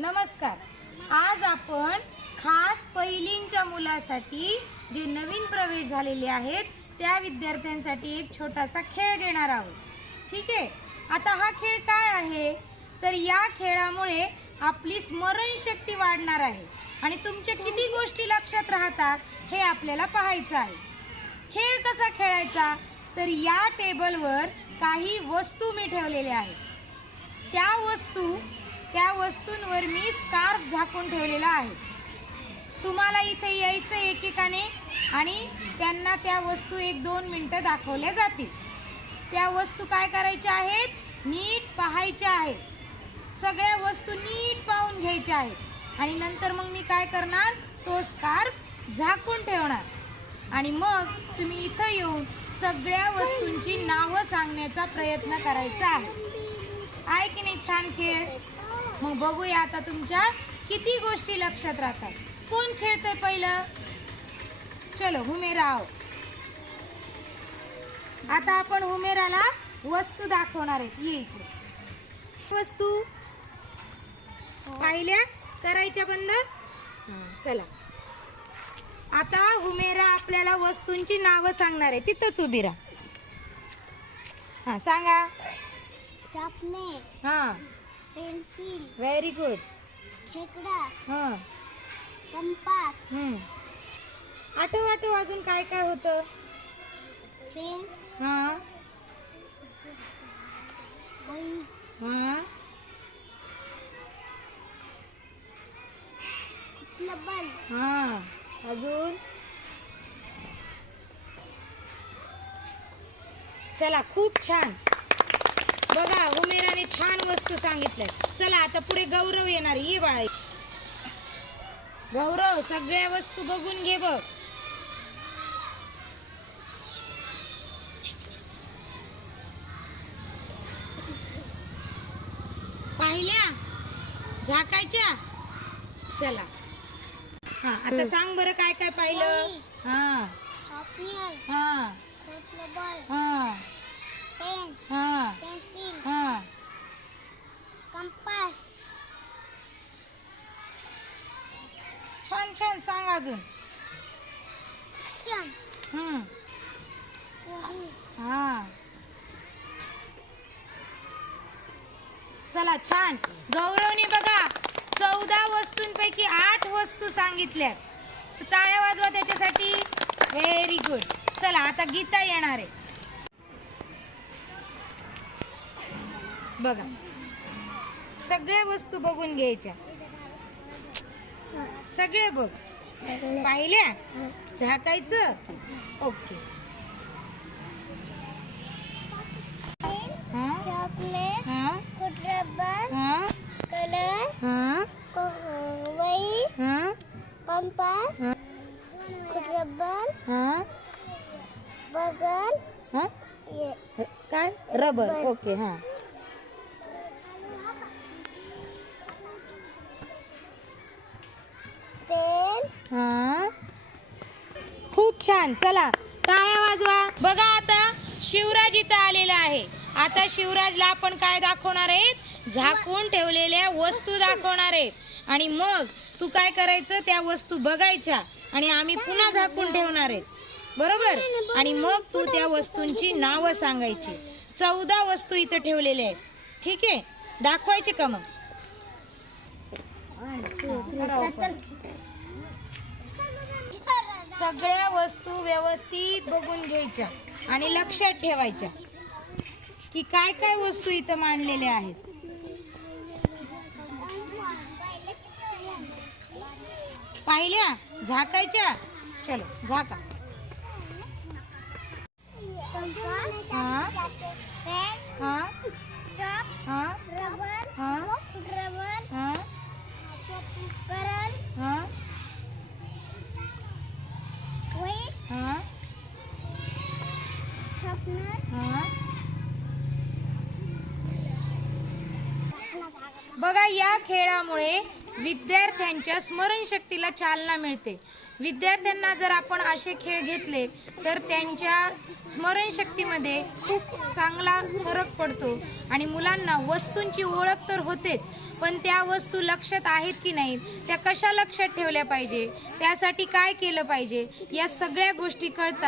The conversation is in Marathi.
नमस्कार. आज आपण खास पहिलींच्या मुलासाठी जे नवीन प्रवेश झालेले आहेत त्या विद्यार्थ्यांसाठी एक छोटासा खेळ घेणार आहोत. ठीक आहे? आता हा खेळ काय आहे? तर या खेळामुळे आपली स्मरणशक्ती वाढणार आहे. आणि तुमच्या किती गोष्टी लक्षात राहतात हे आपल्याला पाहायचं आहे. खेळ कसा खेळायचा? तर या टेबलवर काही वस्तू मी ठेवलेल्या आहेत. त्या वस्तू त्या वस्तूंवर मी स्कार्फ झाकून ठेवलेला आहे. तुम्हाला इथे यायचं एकेकाने आणि त्यांना त्या वस्तू एक दोन मिनटं दाखवल्या जातील. त्या वस्तू काय करायच्या आहेत? नीट पाहायच्या आहेत. सगळ्या वस्तू नीट पाहून घ्यायच्या आहेत. आणि नंतर मग मी काय करणार? तो स्कार्फ झाकून ठेवणार. आणि मग तुम्ही इथं येऊन सगळ्या वस्तूंची नावं सांगण्याचा प्रयत्न करायचा आहे. आहे की नाही छान खेळ? मग बघूया आता तुमच्या किती गोष्टी लक्षात राहतात. कोण खेळतोय पहिलं? चलो हुमेराव. आता आपण हुमेराला वस्तू दाखवणार आहेत. ये इकडे. वस्तू. पाहिल्या? करायच्या बंद? चला. आता हुमेरा आपल्याला वस्तूंची नावं सांगणार आहे. तिथंच उभी राहा. हा सांगा. हा. पेन्सिल व्हेरी गुड खेकडा हा. कंपास हम्म. आठव आठव अजून काय काय होतं? पेन हा. वही. हा. हा. अजून? चला खूप छान. बघा उमेराने छान वस्तू सांगितल्या चला आता पुढे गौरव येणार. ये बाळा. गौरव सगळ्या वस्तू बघून घे बघ. पाहिल्या? झाकायच्या? चला. हा आता सांग बरं काय काय पाहिलं. हा. हा. हा. हा कंपास छान सांग अजून. हम्म. हा. चला छान. गौरवने बघा चौदा वस्तूंपैकी आठ वस्तू सांगितल्यात. टाळ्या वाजवा त्याच्यासाठी. व्हेरी गुड चला आता गीता येणार आहे. बघा. सगळ्या वस्तू बघून घ्यायच्या. सगळ्या बघ. पाहिल्या? झाकायचं? ओके. हा? चॉकलेट हा? रबर? हा? कलर? हा? वही? हा? कंपास हा? रबर? हा? बगल? हा? ये. काय? रबर. ओके हा. छान चला टाळ्या वाजवा बघा आता शिवराज इथं आलेला आहे आता शिवराजला आपण काय दाखवणार आहेत झाकून ठेवलेल्या वस्तू दाखवणार आहेत आणि मग तू काय करायचं त्या वस्तू बघायच्या आणि आम्ही पुन्हा झाकून ठेवणार आहेत बरोबर आणि मग तू त्या वस्तूंची नावं सांगायची चौदा वस्तू इथं ठेवलेल्या आहेत ठीक आहे दाखवायचे का मग सगळ्या वस्तू व्यवस्थित बघून घ्यायच्या आणि लक्षात ठेवायच्या की काय काय वस्तू इथं मांडलेल्या आहेत. पाहिल्या? झाकायच्या? चलो झाका. हां? हा? हां? हा? हा बघा या खेळामुळे विद्यार्थ्यांच्या स्मरणशक्तीला चालना मिळते. विद्यार्थ्यांना जर आपण असे खेळ घेतले तर त्यांच्या स्मरणशक्तीमध्ये खूप चांगला फरक पडतो. आणि मुलांना वस्तूंची ओळख तर होतेच पण त्या वस्तू लक्षात आहेत की नाहीत त्या कशा लक्षात ठेवल्या पाहिजे? त्यासाठी काय केलं पाहिजे? या सगळ्या गोष्टी कळतात.